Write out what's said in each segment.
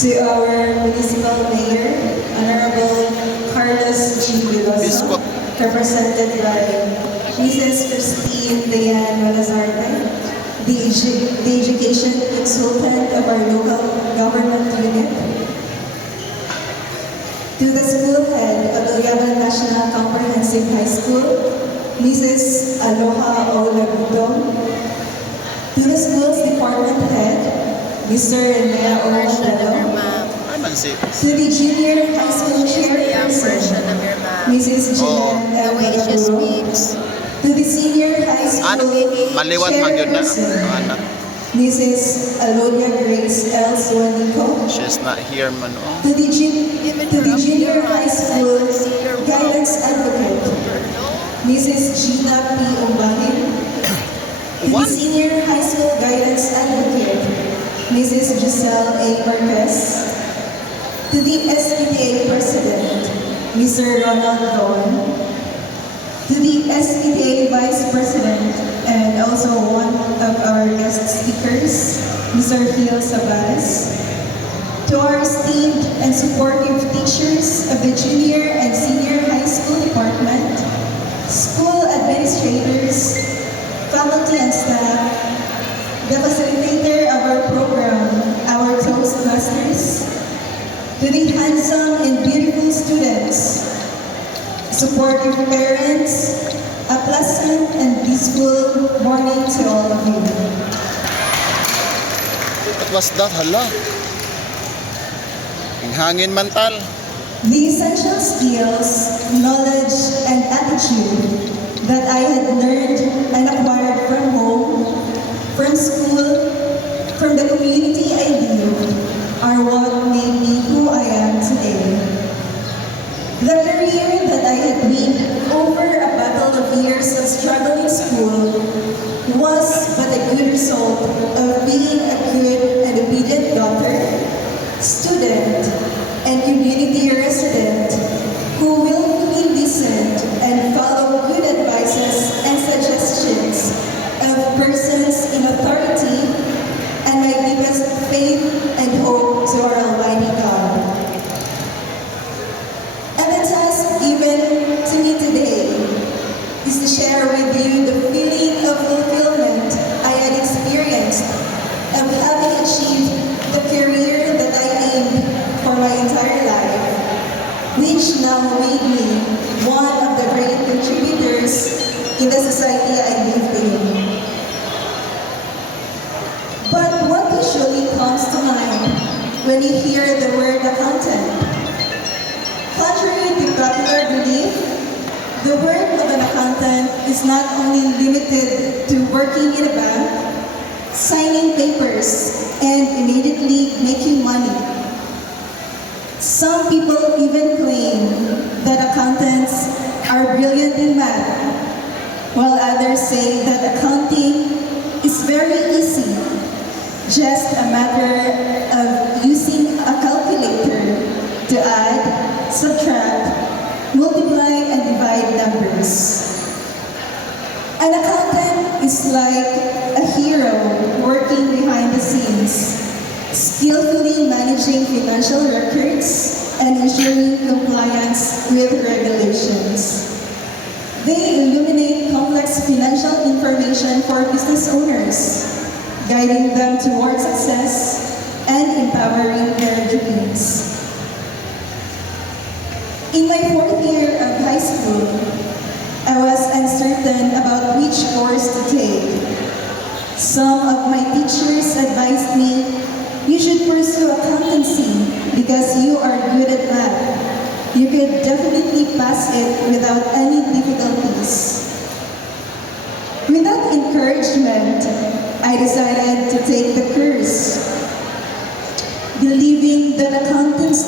to our municipal mayor, Honorable Carlos G. Veloso, represented by Mrs. Christine Dayan Malazarte, the education consultant of our local government unit, to the school head of Luyaban National Comprehensive High School, Mrs. Aloha Olagudo, to the school's department head, Mr. Enea Orlando, to the junior high school chairperson, Mrs. Jeanette L. Maduro, to the senior high school chairperson, Mrs. Alodia Grace L. Suanico. She's not here, Manu. To the junior high school guidance advocate, Mrs. Gina P. Umbahin. To the senior high school guidance advocate, Mrs. Giselle A. Marquez. To the SPTA president, Mr. Ronald Rowan. To the SPTA vice president and also one of our guest speakers, Mr. Gil Sabares. To our esteemed and supportive teachers of the junior and senior high school department, school administrators, faculty and staff, the facilitator of our program, our Toastmasters, to the handsome and beautiful students, supportive parents, a pleasant and peaceful morning to all of you. What was that? Hala. Ang hangin mantal. The essential skills, knowledge, and attitude that I had learned and acquired from home, from school, from the community I lived, are what made me who I am today. The career that I had made over a battle of years of struggle in school was but a good result of being a good and obedient daughter, student, and community resident who willfully listened and followed good advices and suggestions of persons in authority, and my deepest faith and hope to our Almighty God. And the task given to me today is to share with you the feeling of fulfillment I had experienced of having achieved the career that I aimed for my entire life, which now made me one of the great contributors in the society I live in. But what usually comes to mind when you hear the word accountant? Contrary to popular belief, the work of an accountant is not only limited to working in a bank, signing papers, and immediately making money. Some people even claim that accountants are brilliant in math, while others say that accounting is very easy, just a matter of using a calculator to add, subtract, multiply, and divide numbers. An accountant is like a hero working behind the scenes, skillfully managing financial records and ensuring compliance with regulations. They illuminate complex financial information for business owners, guiding them toward success and empowering their dreams. In my fourth year of high school, I was uncertain about which course to take. Some of my teachers advised me, you should pursue accountancy because you are good at math. You could definitely pass it without any difficulties. With that encouragement, I decided to take the course, believing that accounting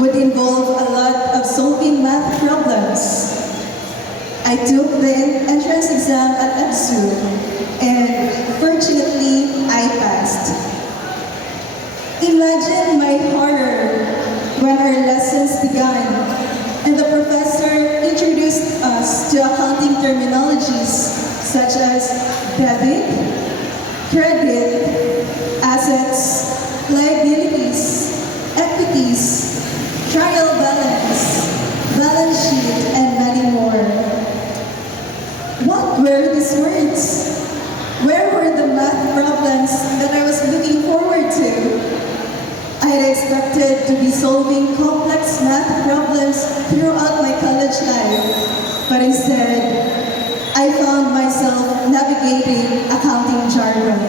would involve a lot of solving math problems. I took the entrance exam at EBSU, and fortunately, I passed. Imagine my horror when our lessons began and the professor introduced us to accounting terminologies such as debit, credit, assets, liability, guidance words? Where were the math problems that I was looking forward to? I had expected to be solving complex math problems throughout my college life, but instead, I found myself navigating accounting jargon.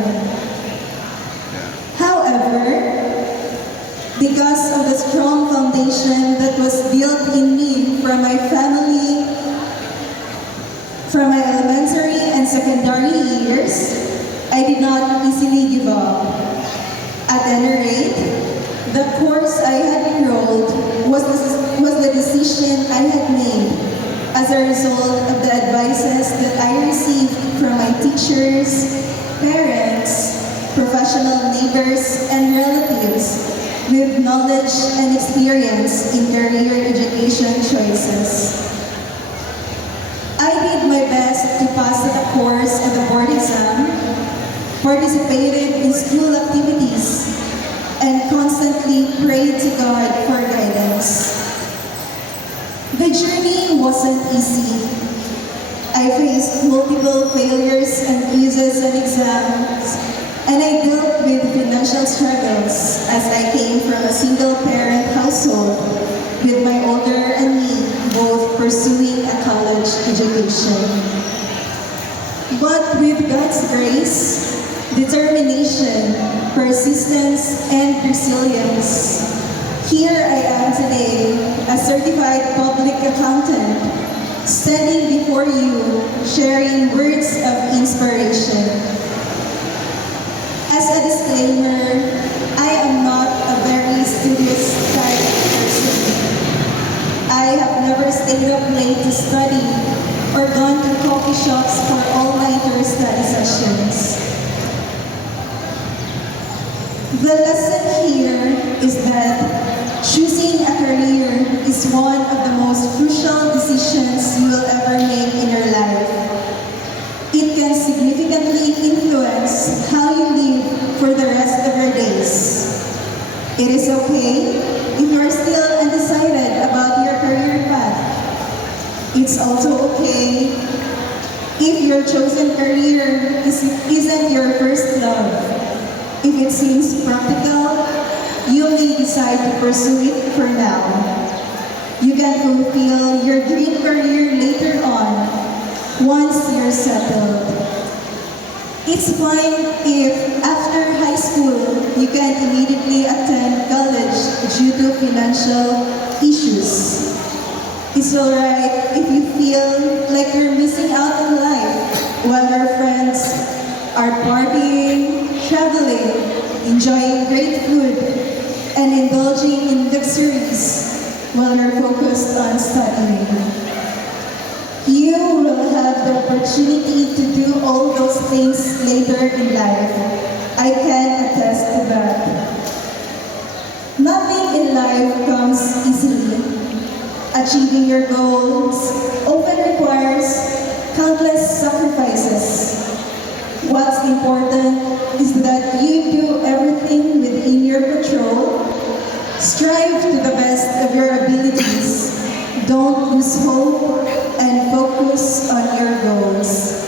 However, because of the strong foundation that was built in me from my family, from my elementary and secondary years, I did not easily give up. At any rate, the course I had enrolled was the decision I had made as a result of the advices that I received from my teachers, parents, professional neighbors, and relatives with knowledge and experience in career education choices. I did my best to pass the course and the board exam, participated in school activities, and constantly prayed to God for guidance. The journey wasn't easy. I faced multiple failures and quizzes and exams, and I dealt with financial struggles as I came from a single-parent household with my older and me both pursuing a college education. But with God's grace, determination, persistence, and resilience, here I am today, a certified public accountant, standing before you, sharing words of inspiration. As a disclaimer, I am not a very studious type of person. I have never stayed up late to study or gone to coffee shops for all-nighter study sessions. The lesson here is that choosing a career is one of the most crucial decisions you will ever make in your life. It can significantly influence how you live for the rest of your days. It is okay if you are still undecided about your career path. It's also okay if your chosen career isn't your first love. If it seems practical, you may decide to pursue it for now. You can fulfill your dream career later on, once you're settled. It's fine if after high school, you can immediately attend college due to financial issues. It's alright if you feel like you're missing out on life while your friends are partying, traveling, enjoying great food, and indulging in luxuries while you're focused on studying. You will have the opportunity to do all those things later in life. I can attest to that. Nothing in life comes easily. Achieving your goals often requires countless sacrifices. What's important is that you do everything within your control. Strive to the best of your abilities. Don't lose hope and focus on your goals.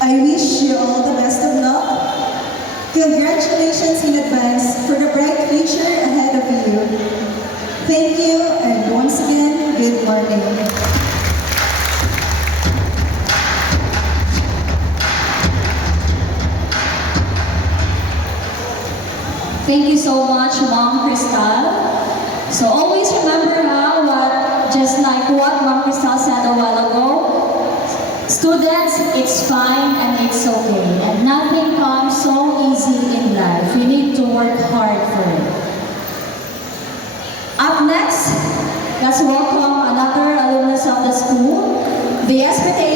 I wish you all the best of luck. Congratulations in advance for the bright future ahead of you. Thank you, and once again, good morning. Thank you so much, Mom Crystal. So always remember just like what Mom Crystal said a while ago, students, it's fine and it's okay. And nothing comes so easy in life. We need to work hard for it. Up next, let's welcome another alumnus of the school, the SPTA